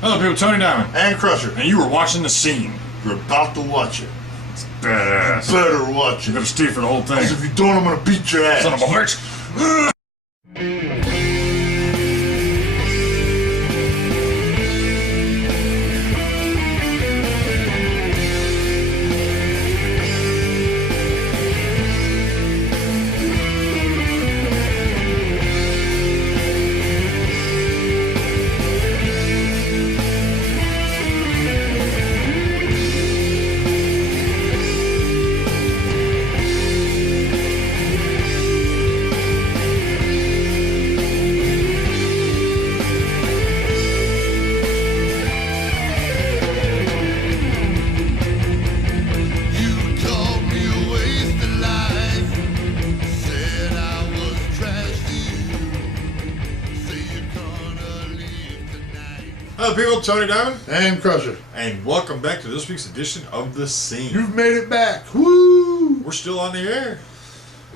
Hello people, Tony Diamond. And Krusher. And you were watching The Scene. You're about to watch it. It's badass. Better watch You it. gotta stay for the whole thing. Because if you don't, I'm gonna beat your ass. Son of a bitch. Hello people, Tony Diamond. And Krusher. And welcome back to this week's edition of The Scene. You've made it back. Woo! We're still on the air.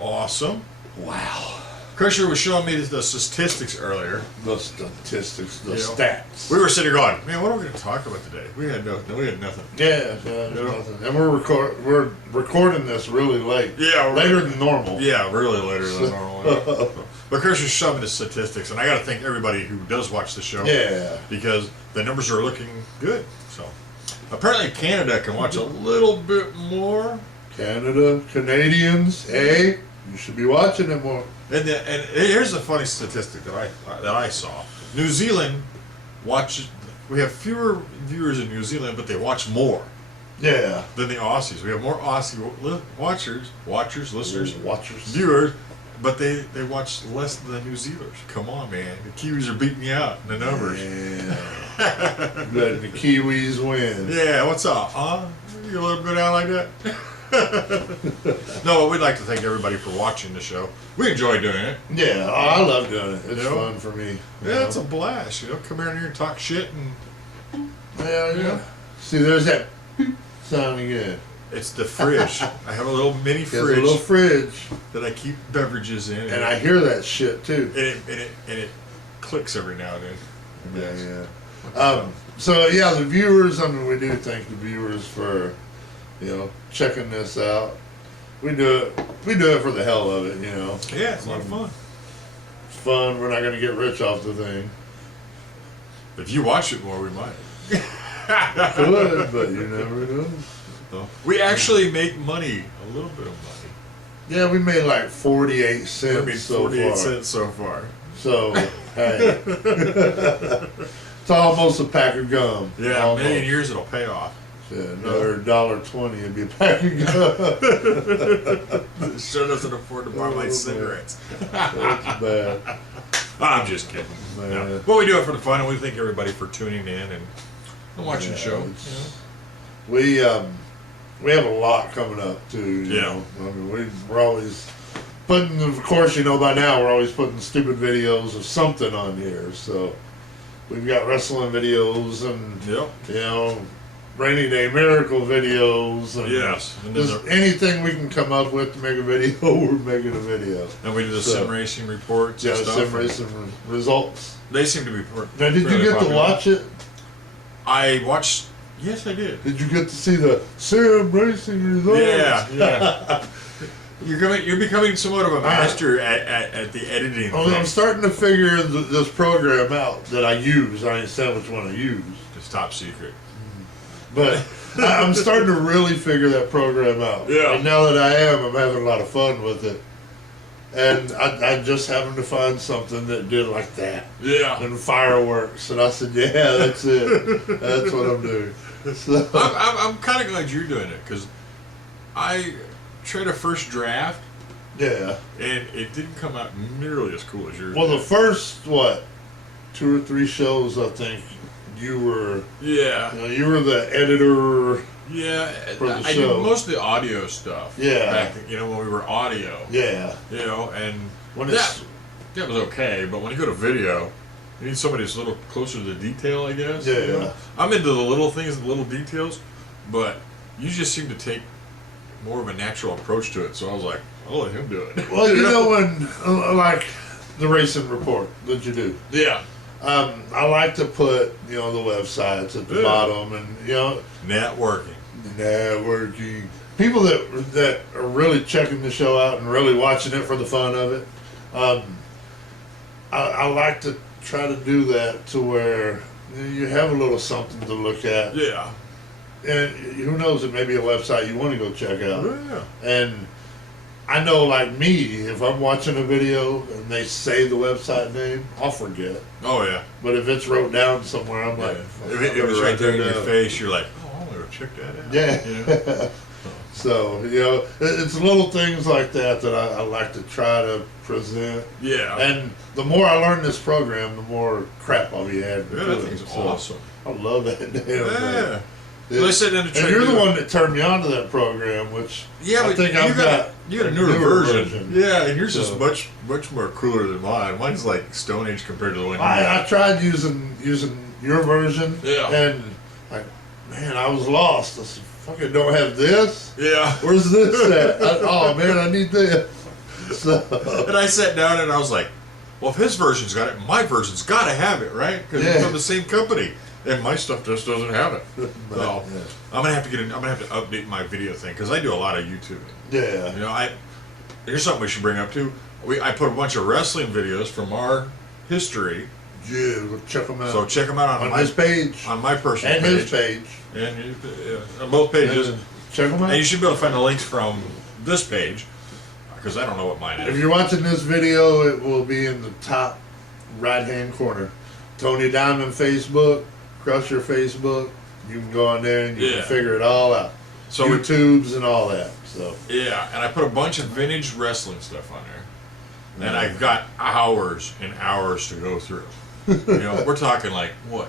Awesome. Wow. Krusher was showing me the statistics earlier. The statistics, the You know, stats. We were sitting going, man, what are we going to talk about today? We had nothing. Yeah, You know? nothing. And we're recording this really late. Yeah, later than normal. Yeah, really later than normal. But Krusher's showing me the statistics, and I got to thank everybody who does watch the show. Yeah. Because the numbers are looking good. So apparently Canada can watch a little bit more. Canadians, hey, you should be watching it more. And here's a funny statistic that I saw. New Zealand watches. We have fewer viewers in New Zealand, but they watch more. Yeah. Than the Aussies. We have more Aussie listeners, viewers, but they watch less than the New Zealanders. Come on, man. The Kiwis are beating you out in the numbers. Yeah. Letting the Kiwis win. Yeah, what's up, huh? You let them go down like that? No, but we'd like to thank everybody for watching the show. We enjoy doing it. Yeah, I love doing it. It's fun for me. Yeah, it's a blast. Come here and talk shit and. Yeah. See, there's that sound again. It's the fridge. I have a little mini fridge. There's a little fridge that I keep beverages in. And I hear that shit too. And it clicks every now and then. Yeah. So yeah, the viewers. I mean, we do thank the viewers for, checking this out. We do it for the hell of it, Yeah, it's a lot of fun. It's fun. We're not going to get rich off the thing. If you watch it more, we might. Could, but you never know. So, we actually make money, a little bit of money. Yeah, we made like 48 cents. We made 48 cents so far. So, hey, it's almost a pack of gum. Yeah, almost. in a million years it'll pay off. Yeah, another $1.20 it'd be a pack of gum. The show doesn't afford to buy my cigarettes. That's bad. I'm just kidding. No. Well, we do it for the fun, and we thank everybody for tuning in and watching the show. We have a lot coming up too. You know? I mean, we're always putting. Of course, by now we're always putting stupid videos of something on here. So we've got wrestling videos and rainy day miracle videos and and just anything we can come up with to make a video. We're making a video. And we do the sim racing reports. Yeah, and stuff. sim racing results. They seem to be. Now, did you get to watch it? I watched. Yes, I did. Did you get to see the sim racing results? Yeah. You're becoming somewhat of a master at the editing. I'm starting to figure this program out that I use. I ain't saying which one I use. It's top secret. But I'm starting to really figure that program out. Yeah. And now that I am, I'm having a lot of fun with it. And I just happened to find something that did like that. Yeah. And fireworks. And I said, yeah, that's it. That's what I'm doing. So. I'm kind of glad you're doing it, because I tried a first draft. Yeah. And it didn't come out nearly as cool as yours. Well, the first, 2 or 3 shows, I think, you were... Yeah. You were the editor... Yeah, for the I show. did most of the audio stuff. Yeah. Back, when we were audio. Yeah. And when that was okay, but when you go to video, you need somebody that's a little closer to the detail, I guess. Yeah. I'm into the little things and the little details, but you just seem to take more of a natural approach to it, so I was like, I'll let him do it. Well, when, like, the racing report that you do. Yeah. I like to put, the websites at the bottom, and Networking. People that are really checking the show out and really watching it for the fun of it. I like to try to do that to where you have a little something to look at. Yeah. And who knows, it may be a website you want to go check out. Yeah. And I know, like me, if I'm watching a video and they say the website name, I'll forget. Oh, yeah. But if it's wrote down somewhere, I'm like, if it's right there in your face, you're like, oh, I'm going to check that out. Yeah. So, it's little things like that I like to try to present. Yeah. And the more I learn this program, the more crap I'll be adding. Yeah, that thing's awesome. I love that damn thing. Listen, and you're the one that turned me on to that program, which I think I've got. You got a newer version. Yeah, and yours is much more cooler than mine. Mine's like Stone Age compared to the one you I tried using your version. Yeah. And man, I was lost. I said, fucking don't have this? Yeah. Where's this at? Oh man, I need this. So. And I sat down and I was like, well, if his version's got it, my version's got to have it, right? Because it's from the same company. And my stuff just doesn't have it. So I'm gonna have to update my video thing because I do a lot of YouTubing. Yeah. Here's something we should bring up too. I put a bunch of wrestling videos from our history. Yeah, check them out. So check them out on his page, on my personal and page, his page, and on both pages. Check them out. And you should be able to find the links from this page because I don't know what mine is. If you're watching this video, it will be in the top right-hand corner. Tony Diamond Facebook. Krusher Facebook, you can go on there and you can figure it all out. So YouTubes and all that. So yeah, and I put a bunch of vintage wrestling stuff on there, and I've got hours and hours to go through. We're talking like what?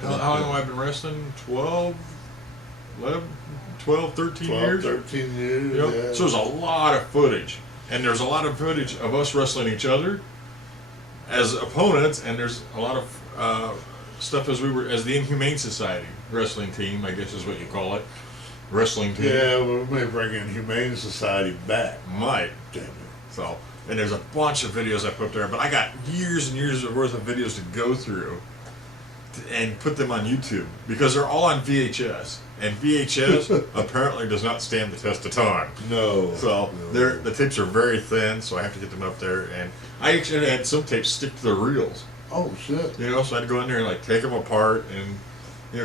How long have I been wrestling? 12, 13 years. 13 years. Yeah. So there's a lot of footage, and there's a lot of footage of us wrestling each other as opponents, and there's a lot of stuff as the Inhumane Society wrestling team, I guess is what you call it, wrestling team. Yeah, we may bring in Humane Society back. Might. Damn it. So, and there's a bunch of videos I put there, but I got years and years worth of videos to go through and put them on YouTube because they're all on VHS, and VHS apparently does not stand the test of time. No. So the tapes are very thin, so I have to get them up there, and I actually had some tapes stick to the reels. Oh shit! So I had to go in there and take them apart and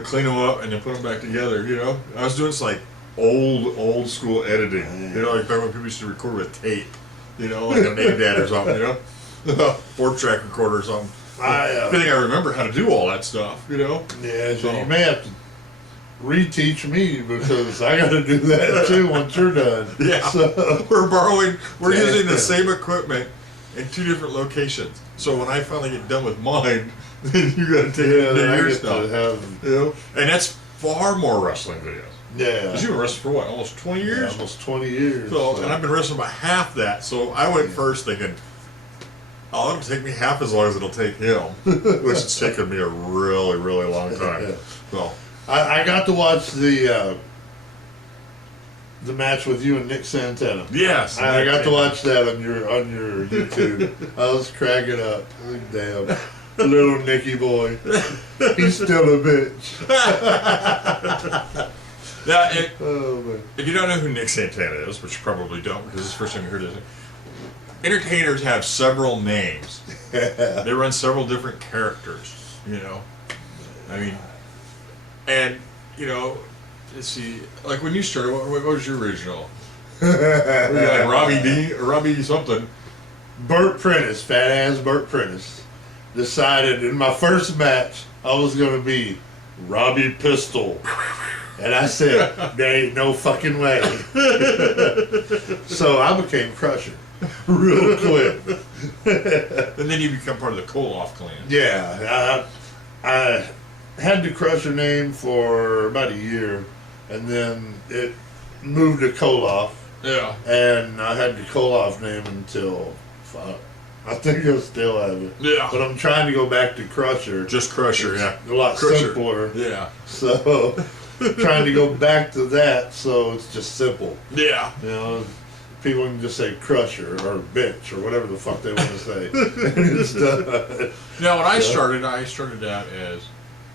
clean them up and then put them back together. I was doing this like old school editing. Like back when people used to record with tape. Like a name dad or something. 4-track recorder or something. I think I remember how to do all that stuff. Yeah, so you may have to reteach me because I got to do that too once you're done. Yeah, so. We're using the same equipment in 2 different locations. So when I finally get done with mine, then you got to take your stuff. And that's far more wrestling videos. Yeah. Because you've been wrestling for what, almost 20 years? Yeah, almost 20 years. So, and I've been wrestling about half that. So I went first thinking, it'll take me half as long as it'll take him, which has taken me a really, really long time. So I got to watch the match with you and Nick Santana. Yes, I got to watch that on your YouTube. I was cracking up. Damn, little Nicky boy, he's still a bitch. Now, if you don't know who Nick Santana is, which you probably don't because it's the first time you heard it, entertainers have several names. They run several different characters. Let's see, like when you started, what was your original? Like Robbie something. Burt Prentice, fat ass Burt Prentice, decided in my first match I was going to be Robbie Pistol. And I said, there ain't no fucking way. So I became Krusher real quick. And then you become part of the Koloff clan. Yeah, I had the Krusher name for about a year, and then it moved to Koloff. Yeah. And I had the Koloff name until, I think I still have it. Yeah. But I'm trying to go back to Krusher. Just Krusher, it's a lot simpler. Yeah. So, trying to go back to that, so it's just simple. Yeah. people can just say Krusher or bitch or whatever the fuck they want to say. And it's done. Now, when I started out as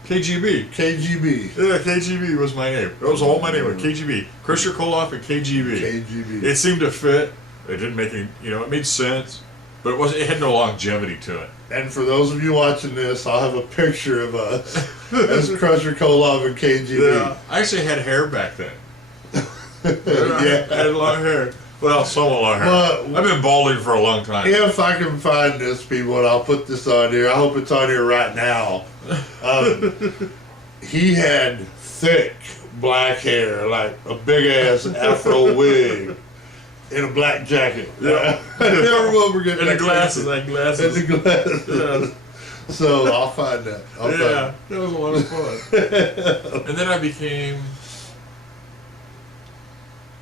KGB. KGB. Yeah, KGB was my name. That was all my name was KGB. Krusher Koloff and KGB. KGB. It seemed to fit. It didn't make any, it made sense, but it had no longevity to it. And for those of you watching this, I'll have a picture of us as Krusher Koloff and KGB. Yeah, I actually had hair back then. Yeah. I had long hair. Well, somewhat long hair. Well, I've been balding for a long time. If I can find this, people, and I'll put this on here. I hope it's on here right now. He had thick black hair, like a big ass afro wig, in a black jacket. Yeah. I never will forget And that. the glasses, like glasses. And the glasses. Yeah. So I'll find that. That was a lot of fun. And then I became.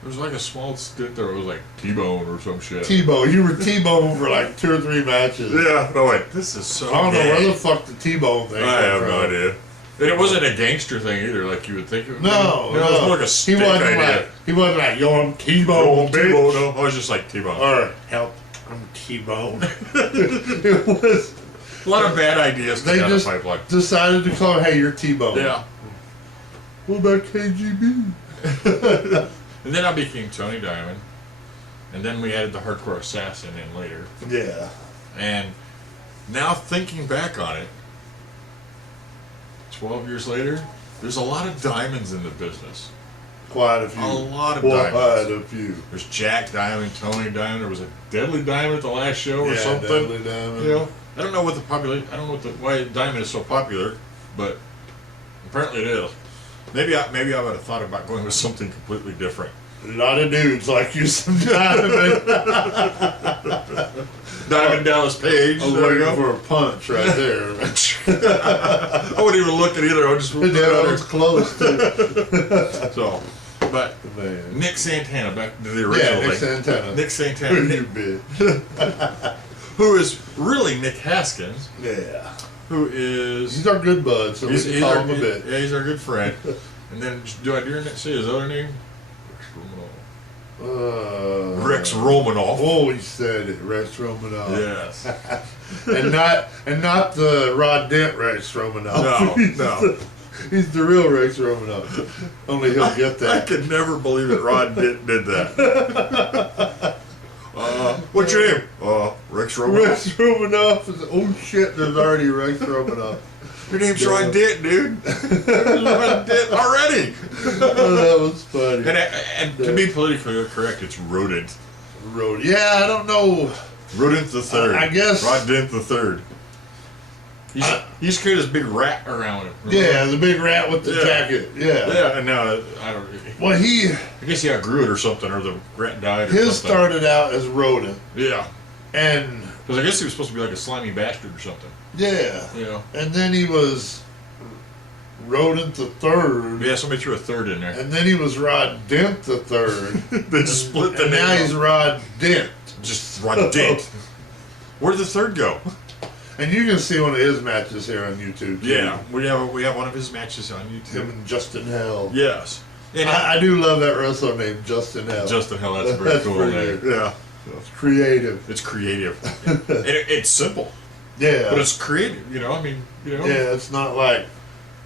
There was like a small stint there. It was like T-Bone or some shit. T-Bone. You were T-Bone for like 2 or 3 matches. Yeah. No, wait. This is so I don't know gay. where the fuck the T-Bone thing I have came no from. idea. And it wasn't a gangster thing either, like you would think. No, It was more like a stick idea. He wasn't like, yo, I'm T-Bone, bitch. T-Bone, no. I was just like T-Bone. Or, help, I'm T-Bone. It was... A lot of bad ideas They down just the pipeline. decided to call, hey, you're T-Bone. Yeah. What about KGB? And then I became Tony Diamond. And then we added the Hardcore Assassin in later. Yeah. And now thinking back on it, 12 years later, there's a lot of diamonds in the business. Quite a few. A lot of Quite diamonds. a few. There's Jack Diamond, Tony Diamond. There was a Deadly Diamond at the last show or Yeah, something. Deadly Diamond. I don't know what the population. I don't know why Diamond is so popular, but apparently it is. Maybe I would have thought about going with something completely different. A lot of dudes like you sometimes. Diamond Dallas Page. I was There you waiting go. for a punch right there. I wouldn't even look at either. I would just Yeah, that was close too. So, but Man. Nick Santana, back to the original. Yeah, Nick Santana. Nick Santana. Who you bitch. Who is really Nick Haskins, Yeah. who is... He's our good bud, so we can call him a bit. Yeah, he's our good friend. And then, do I dare say his other name? Rex Romanoff. Oh, he said it, Rex Romanoff. Yes. and not the Rod Dent Rex Romanoff. No. He's the real Rex Romanoff. Only he'll get I that. could never believe that Rod did that. What's your name? Rex Romanoff. Rex Romanoff is, oh shit, there's already Rex Romanoff. Your name's Rod Dent, dude. Rod Dent already. Oh, that was funny. And to be politically correct, it's Rodent. Yeah, I don't know. Rodent the Third. I guess. Rod Dent the Third. He's carried this big rat around him. Remember? Yeah, the big rat with the jacket. Yeah. Yeah, and now I don't. Well, I guess he outgrew it or something, or the rat died. Or his something. started out as rodent, Yeah, and because I guess he was supposed to be like a slimy bastard or something. yeah, Yeah. and then he was Rodent the Third. Yeah, somebody threw a third in there. And then he was Rod Dent the Third. They just split the and name. now he's Rod Dent. Just Rod Dent. Where'd the third go? And you can see one of his matches here on YouTube. Too. Yeah, we have one of his matches on YouTube. Him and Justin Hell. Yes. And I do love that wrestler named Justin Hell. Justin Hell, that's a pretty cool pretty name. good. Yeah. It's creative. It's creative. And it's simple, Yeah. but it's creative. I mean, Yeah, it's not like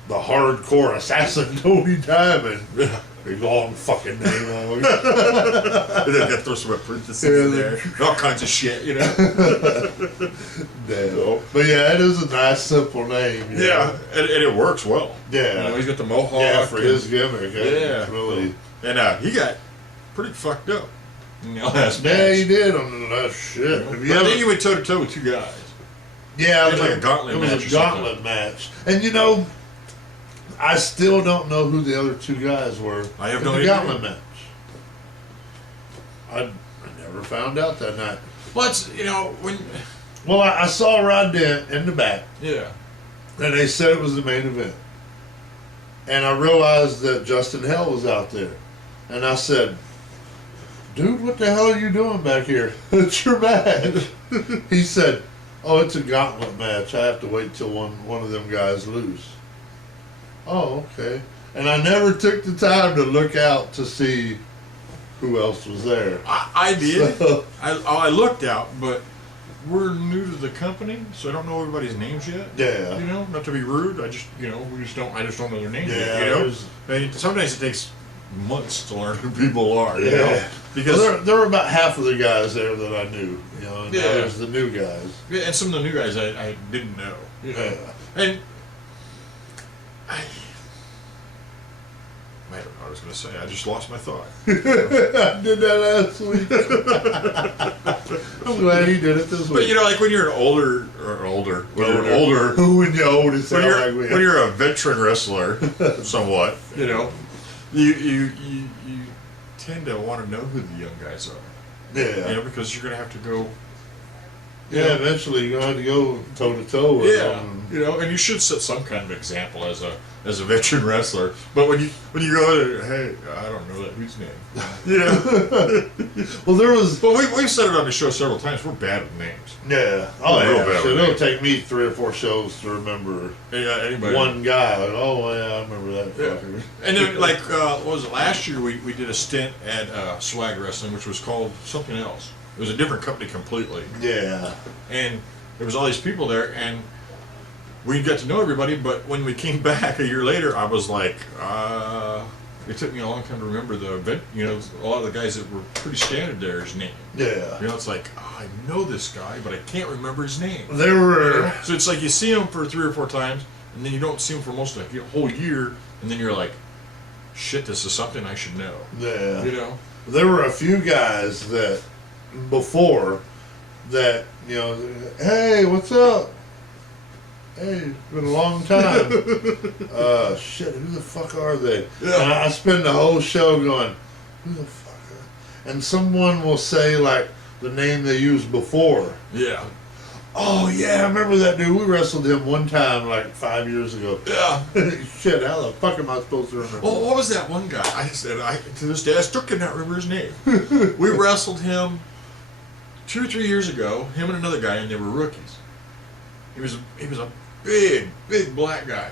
the hardcore assassin Tony Diamond. Yeah. Big long fucking name on it. And then you throw some parentheses in there. All kinds of shit, Damn. So, But yeah, it is a nice, simple name. yeah, and it works well. Yeah. He's got the mohawk. Yeah, for his gimmick. Yeah. It's really. And he got pretty fucked up in the last Yeah, match. he did on the last shit. Have you I ever- think he went toe to toe with two guys. Yeah, It was like a gauntlet it was match a or gauntlet match. And I still don't know who the other two guys were I have in no the idea. gauntlet match. I never found out that night. Well, it's, when... Well, I saw Rod Dent in the back, Yeah. and they said it was the main event. And I realized that Justin Hell was out there. And I said, dude, what the hell are you doing back here? It's your match. He said, oh, it's a gauntlet match. I have to wait till one of them guys lose. Oh, okay. And I never took the time to look out to see who else was there. I did. So, I looked out, but we're new to the company, so I don't know everybody's names yet. yeah. You know, not to be rude, I just don't know their names Yeah, yet, you know. And sometimes it takes months to learn who people are, you Yeah. know. Because there were about half of the guys there that I knew, you know, and now Yeah. there's the new guys. yeah, and some of the new guys I didn't know. You know? Yeah. And I don't know what I was going to say. I just lost my thought. I did that last week. I'm glad he did it this week. But you know, like when you're when you're older, when you're old, it's when like when you're a veteran wrestler, somewhat, you know, you tend to want to know who the young guys are. yeah, You know, because you're going to have to go. yeah. Eventually, you're going to have to go toe to toe with Yeah, them. you know, and you should set some kind of example as a veteran wrestler. But when you go there, hey, I don't know that whose name. You know. Well, there was. But we've said it on the show several times. We're bad with names. Yeah. Oh, Real yeah. bad So with it'll names. take me 3 or 4 shows to remember Anybody. one guy. Like, oh, yeah, I remember that fucker. And then, like, what was it? Last year we did a stint at Swag Wrestling, which was called something else. It was a different company completely. Yeah. And there was all these people there, and we got to know everybody. But when we came back a year later, I was like, it took me a long time to remember the event. You know, a lot of the guys that were pretty standard there's name. Yeah. You know, it's like, I know this guy, but I can't remember his name. There were. So it's like you see him for 3 or 4 times, and then you don't see him for most of the whole year, and then you're like, shit, this is something I should know. Yeah. You know? There were a few guys that before that, you know, hey, what's up? Hey, it's been a long time. Shit, who the fuck are they? Yeah. And I spend the whole show going, who the fuck are they? And someone will say, like, the name they used before. Yeah. Oh, yeah, I remember that dude. We wrestled him one time, like, 5 years ago. Yeah. Shit, how the fuck am I supposed to remember? Well, what was that one guy? I said, to this day, I still cannot remember his name. We wrestled him 2 or 3 years ago, him and another guy, and they were rookies. He was a big black guy.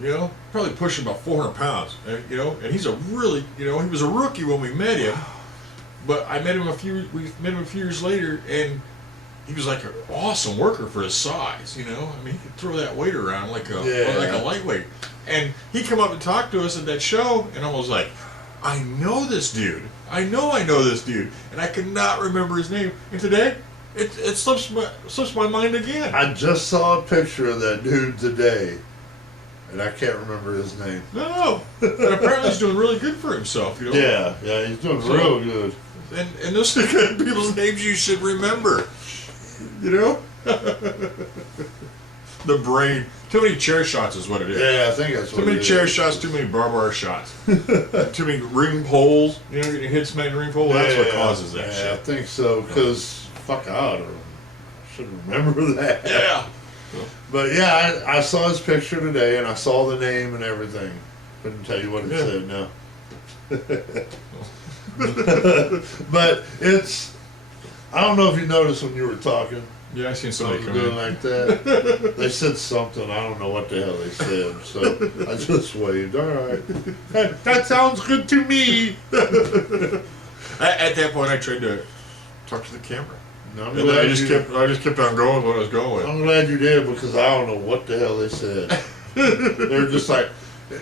You know, probably pushing about 400 pounds. You know, and he's a really, you know, he was a rookie when we met him, but we met him a few years later, and he was like an awesome worker for his size. You know, I mean, he could throw that weight around like a lightweight. And he come up and talk to us at that show, and I was like, I know this dude. I know this dude, and I could not remember his name. And today, it slips my mind again. I just saw a picture of that dude today, and I can't remember his name. No, but apparently he's doing really good for himself. You know. Yeah, he's doing real good. And those are the kind of people's names you should remember. You know. The brain. Too many chair shots is what it is. Yeah, I think that's what Too many it chair is. shots, too many barbed wire shots. Too many ring poles. You know, you hit somebody in a ring pole. That's what causes that shit. I think so, because, fuck, I should remember that. Yeah. But yeah, I saw his picture today, and I saw the name and everything. Couldn't tell you what it said now. But it's, I don't know if you noticed when you were talking. Yeah, I seen somebody come doing in. like that. They said something. I don't know what the hell they said. So I just waved. All right. That sounds good to me. At that point, I tried to talk to the camera. No, And then I just kept on going with what I was going with. I'm glad you did, because I don't know what the hell they said. They're just like,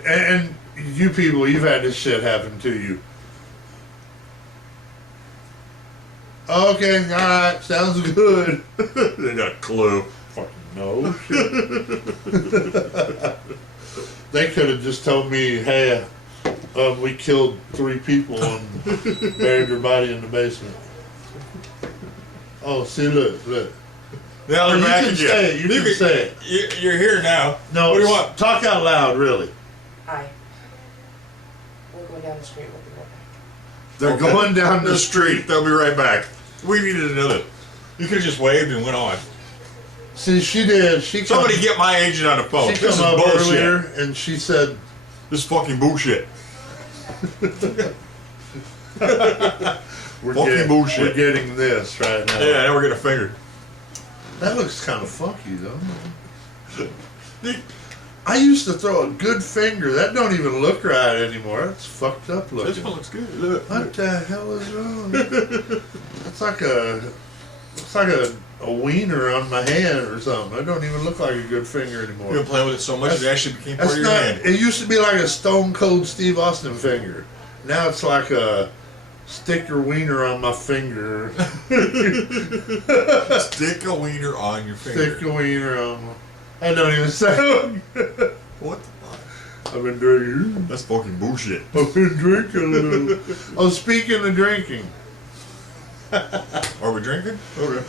and you people, you've had this shit happen to you. Okay, all right, sounds good. They got a clue. Fucking no shit. They could have just told me, hey, we killed 3 people and buried their body in the basement. Oh, see, look. Now they're You back can again. say it, you can say it. You're here now. No, What do you want? Talk out loud, really. Hi. We're going down the street. We'll be right back. They're Okay. going down The street. They'll be right back. We needed another. You could have just waved and went on. See, she did. Somebody get my agent on the phone. She This is come up bullshit. earlier and she said, This is fucking bullshit. Fucking bullshit. We're getting this right now. Yeah, now we're getting a finger. That looks kind of funky, though. I used to throw a good finger. That don't even look right anymore. It's fucked up looking. This one looks good. Look. What the hell is wrong? It's like a wiener on my hand or something. It don't even look like a good finger anymore. You've been playing with it so much it actually became part of your hand. It used to be like a Stone Cold Steve Austin finger. Now it's like a stick your wiener on my finger. Stick a wiener on your finger. Stick a wiener on my... I don't even sound. What the fuck? I've been drinking. That's fucking bullshit. I've been drinking a little. Oh, speaking of drinking. Are we drinking? Okay.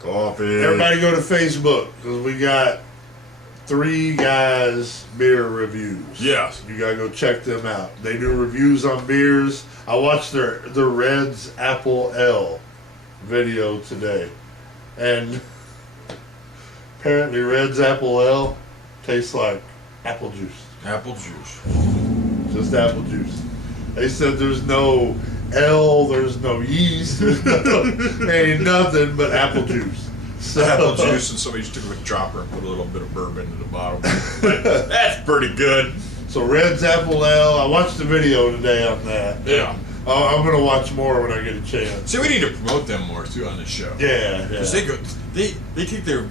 Coffee. Everybody go to Facebook because we got 3 guys beer reviews. Yes. You gotta go check them out. They do reviews on beers. I watched their Red's Apple Ale video today. And apparently Red's Apple Ale tastes like apple juice. Apple juice. Just apple juice. They said there's no L, there's no yeast, there's no, ain't nothing but apple juice. So, apple juice, and somebody just took a dropper and put a little bit of bourbon in the bottom. That's pretty good. So Red's Apple Ale, I watched the video today on that. Yeah. I'm gonna watch more when I get a chance. See, we need to promote them more too on this show. Yeah, yeah. Because they take their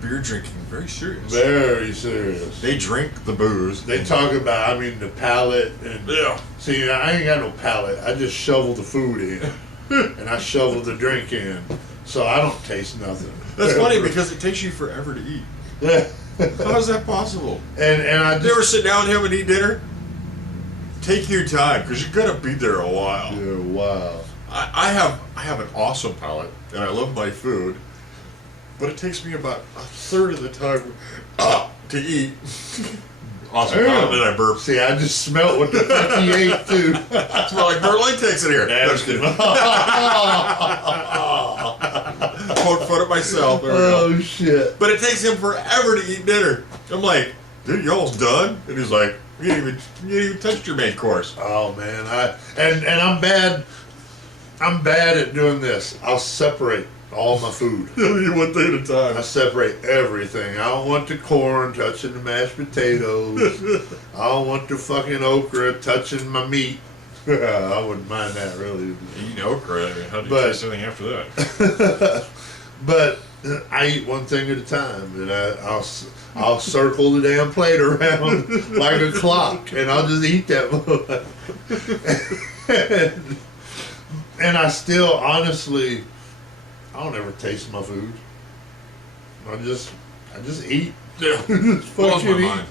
beer drinking very serious. Very serious. They drink the booze. They talk about, the palate and Yeah. see, I ain't got no palate. I just shovel the food in, and I shovel the drink in, so I don't taste nothing. That's funny because it takes you forever to eat. Yeah. How is that possible? And I just You ever sit down with him and eat dinner? Take your time because you're gonna be there a while. yeah, wow. I have an awesome palate and I love my food, but it takes me about a third of the time to eat. Awesome palate, then I burp. See, I just smelt what the fuck he ate too. Smell like burnt latex in here. No, just kidding. Poke fun at myself. There we go. Oh shit. But it takes him forever to eat dinner. I'm like, dude, you almost done? And he's like, you ain't even touched your main course. Oh man, I'm bad. I'm bad at doing this. I'll separate all my food. One thing at a time. I separate everything. I don't want the corn touching the mashed potatoes. I don't want the fucking okra touching my meat. I wouldn't mind that really. Eating okra. I mean, how do you But- taste anything after that? But I eat one thing at a time, and I'll circle the damn plate around like a clock, and I'll just eat that motherfucker. And I still, honestly, I don't ever taste my food. I just eat. Yeah. Just Blows my fucking eat. mind.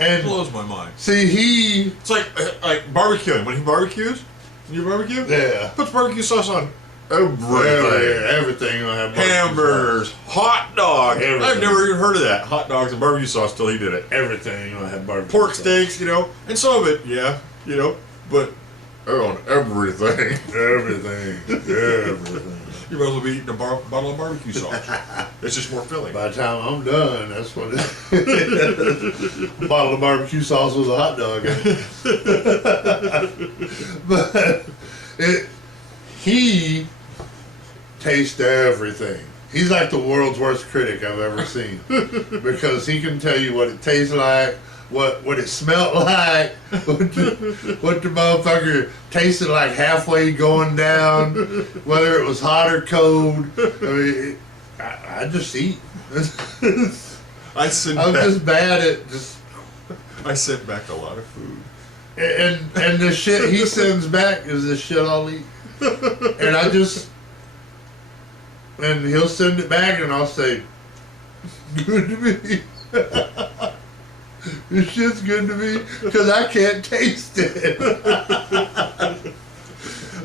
And Blows my mind. see, It's like barbecuing. When he barbecues, you barbecue? yeah, Puts barbecue sauce on everything. everything will have barbecue Hamburgers, hot dog. Everything. I've never even heard of that. Hot dogs and barbecue sauce till he did it. sauce. Everything will have barbecue. Pork sauce. steaks, and some of it, yeah, but on everything. Everything. Everything. You might as well be eating a bottle of barbecue sauce. It's just more filling. By the time I'm done, that's what it is. Bottle of barbecue sauce was a hot dog. But he tastes everything. He's like the world's worst critic I've ever seen. Because he can tell you what it tastes like, what it smelled like, what the motherfucker tasted like halfway going down, whether it was hot or cold. I mean, I just eat. I send I'm back. just bad at just I sent back a lot of food. and the shit he sends back is the shit I'll eat. And he'll send it back and I'll say, good to me. This shit's good to me because I can't taste it.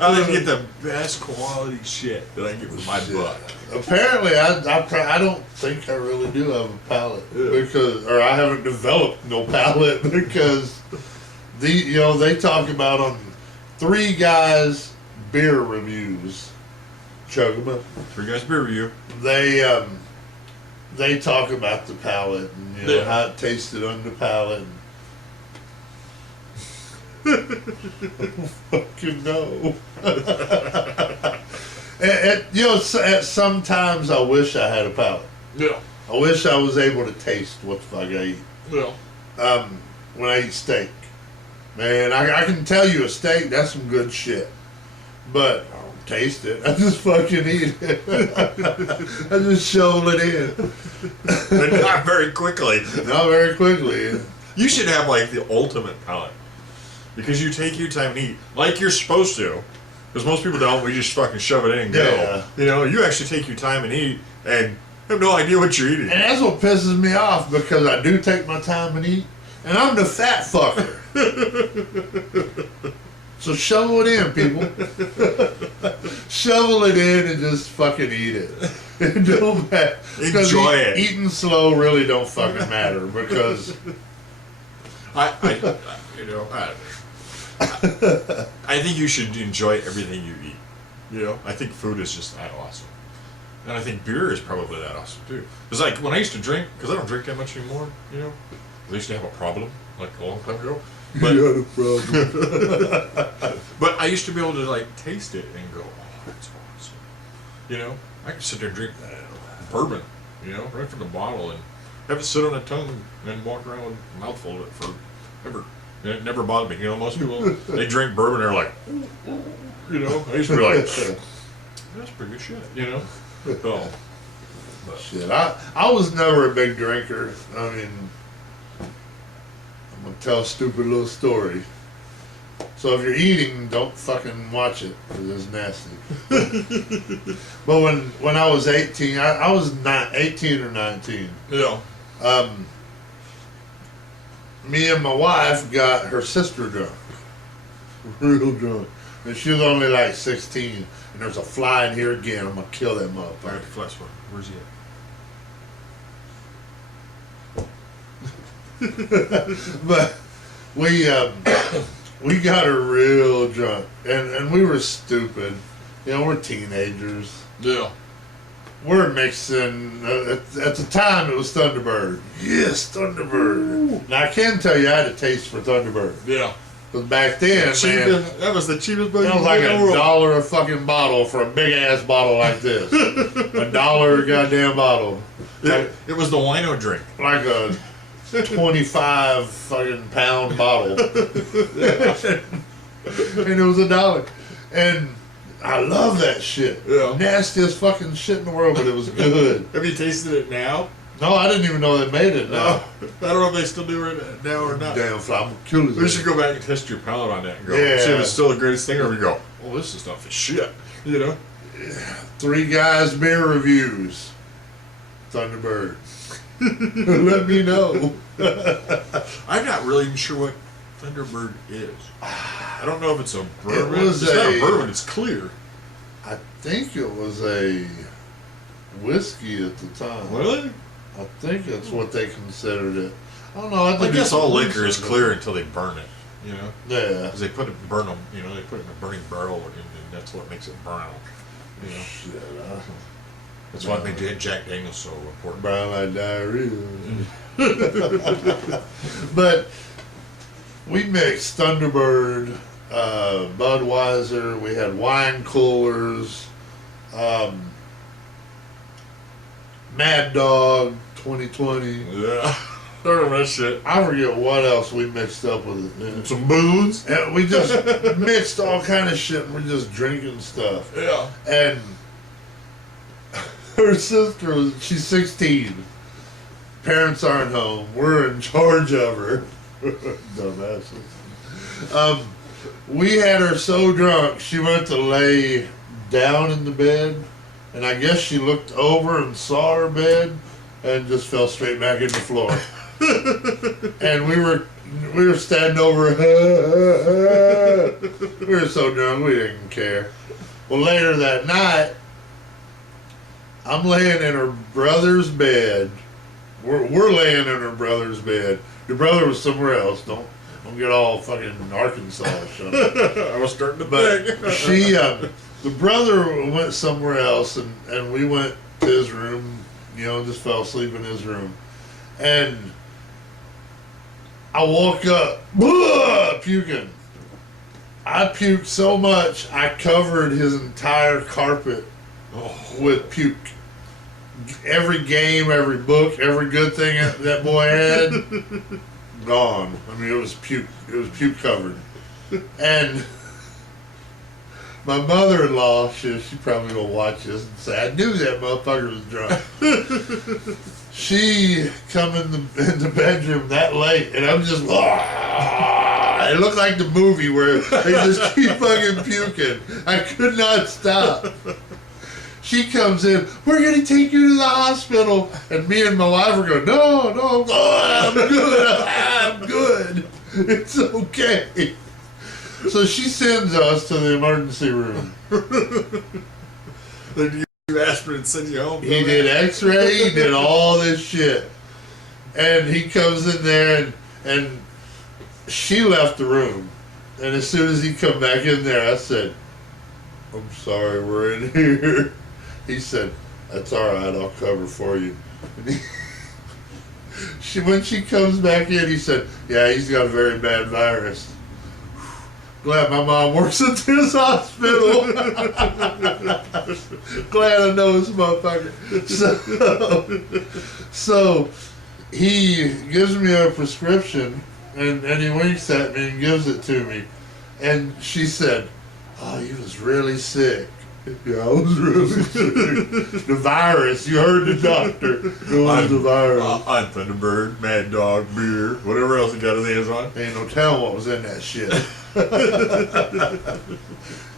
I like to get the best quality shit that I get with my buck. Apparently, I don't think I really do have a palate or I haven't developed no palate because they talk about on 3 guys beer reviews. Chug 'em up. 3 guys beer review. They talk about the palate and how it tasted on the palate. Fucking no. At sometimes I wish I had a palate. Yeah. I wish I was able to taste what the fuck I eat. Yeah. When I eat steak. Man, I can tell you a steak, that's some good shit. But I don't taste it. I just fucking eat it. I just shovel it in. But not very quickly. Not very quickly. You should have like the ultimate palate. Because you take your time and eat. Like you're supposed to. Because most people don't, we just fucking shove it in and go. Yeah. You know, you actually take your time and eat and have no idea what you're eating. And that's what pisses me off, because I do take my time and eat, and I'm the fat fucker. So shovel it in, people. Shovel it in and just fucking eat it. It don't matter. Enjoy it. Eating slow really don't fucking matter, because I think you should enjoy everything you eat. You know, I think food is just that awesome. And I think beer is probably that awesome too. It's like when I used to drink, because I don't drink that much anymore, you know. I used to have a problem like a long time ago. But, you had a problem. but I used to be able to like taste it and go, oh, that's awesome. You know, I could sit there and drink bourbon, you know, right from the bottle and have it sit on the tongue and walk around with a mouthful of it forever. And it never bothered me. You know, most people, they drink bourbon, they're like, you know, I used to be like, that's pretty good shit, you know. Oh. But. Shit, I was never a big drinker. I mean, I'm gonna tell a stupid little story. So if you're eating, don't fucking watch it, because it's nasty. But when I was 18, I was not 18 or 19. Yeah. Me and my wife got her sister drunk. Real drunk. And she was only like 16. And there's a fly in here again. I'm going to kill that motherfucker. Alright, flash one. Where's he at? But we got her real drunk. And we were stupid. You know, we're teenagers. Yeah. We're mixing. At the time, it was Thunderbird. Yes, Thunderbird. Ooh. Now, I can tell you I had a taste for Thunderbird. Yeah. But back then, man, that was the cheapest book. that was like $1 a fucking bottle for a big ass bottle like this. $1 a goddamn bottle. It was the wino drink. Like a 25 fucking pound bottle. And it was $1. And I love that shit. Yeah. Nastiest fucking shit in the world, but it was good. Have you tasted it now? No, I didn't even know they made it now. No. I don't know if they still do it now or not. Damn fly, I'm gonna kill his We ass. should go back and test your palate on that and go, Yeah. see if it's still the greatest thing, or we go, oh, this stuff is shit. You know? 3 guys beer reviews. Thunderbird. Let me know. I'm not really even sure what Thunderbird is. I don't know if it's a bourbon. It was it's not a bourbon, it's clear. I think it was a whiskey at the time. Really? I think that's what they considered it. I don't know. I guess all liquor is clear until they burn it, you know? Yeah. Because they burn them, you know, they put it in a burning barrel, and that's what makes it brown. You know? Shit, That's why they did Jack Daniels so important. brown like diarrhea. But we mixed Thunderbird, Budweiser. We had wine coolers, Mad Dog 2020. Yeah. I remember that shit. I forget what else we mixed up with it. Some booze. And we just mixed all kind of shit. And we're just drinking stuff. Yeah. And her sister, she's 16. Parents aren't home. We're in charge of her. Dumbasses. We had her so drunk, she went to lay down in the bed, and I guess she looked over and saw her bed, and just fell straight back in the floor. And we were standing over her. We were so drunk, we didn't care. Well, later that night, I'm laying in her brother's bed. We're laying in her brother's bed. Your brother was somewhere else. Don't get all fucking Arkansas. I was starting to But think. she, the brother went somewhere else, and we went to his room. You know, just fell asleep in his room, and I woke up, puking. I puked so much I covered his entire carpet with puke. every game, every book, every good thing that boy had, gone. I mean, it was puke covered. And my mother-in-law, she probably gonna watch this and say, I knew that motherfucker was drunk. She come in the bedroom that late, and I'm just, it looked like the movie where they just keep fucking puking. I could not stop. She comes in, we're going to take you to the hospital. And me and my wife are going, no, I'm good. I'm good. It's okay. So she sends us to the emergency room. Then you do aspirin and send you home. He did x-ray, he did all this shit. And he comes in there and she left the room. And as soon as he come back in there, I said, I'm sorry, we're in here. He said, that's all right, I'll cover for you. And when she comes back in, he said, yeah, he's got a very bad virus. Glad my mom works at this hospital. Glad I know this motherfucker. So he gives me a prescription, and he winks at me and gives it to me. And she said, oh, he was really sick. Yeah, I was really sick. The virus, you heard the doctor. It was the virus. I'm Thunderbird, Mad Dog, beer, whatever else he got his hands on. Ain't no telling what was in that shit.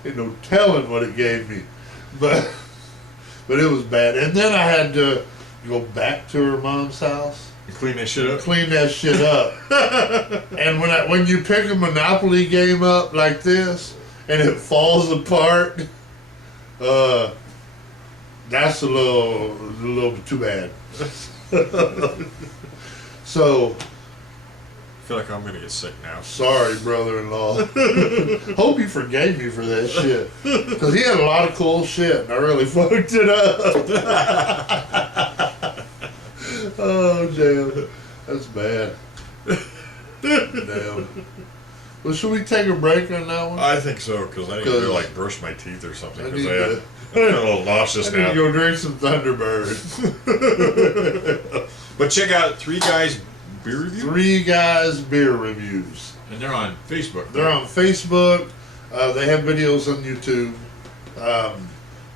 Ain't no telling what it gave me. But it was bad. And then I had to go back to her mom's house. You clean that shit up? Clean that shit up. And when you pick a Monopoly game up like this and it falls apart, that's a little bit too bad. So, I feel like I'm gonna get sick now. sorry, brother-in-law. Hope you forgave me for that shit, because he had a lot of cool shit, and I really fucked it up. Oh damn, that's bad. Damn. Well, should we take a break on that one? I think so, because I need to like brush my teeth or something. I Because need I'm a little nauseous I need now. to go drink some Thunderbird. But check out Three Guys Beer Review. 3 Guys Beer Reviews. And they're on Facebook. They're on Facebook. They have videos on YouTube.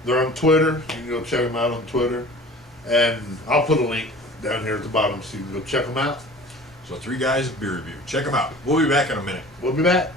They're on Twitter. You can go check them out on Twitter. And I'll put a link down here at the bottom so you can go check them out. So Three Guys Beer Review. Check them out. We'll be back in a minute. We'll be back.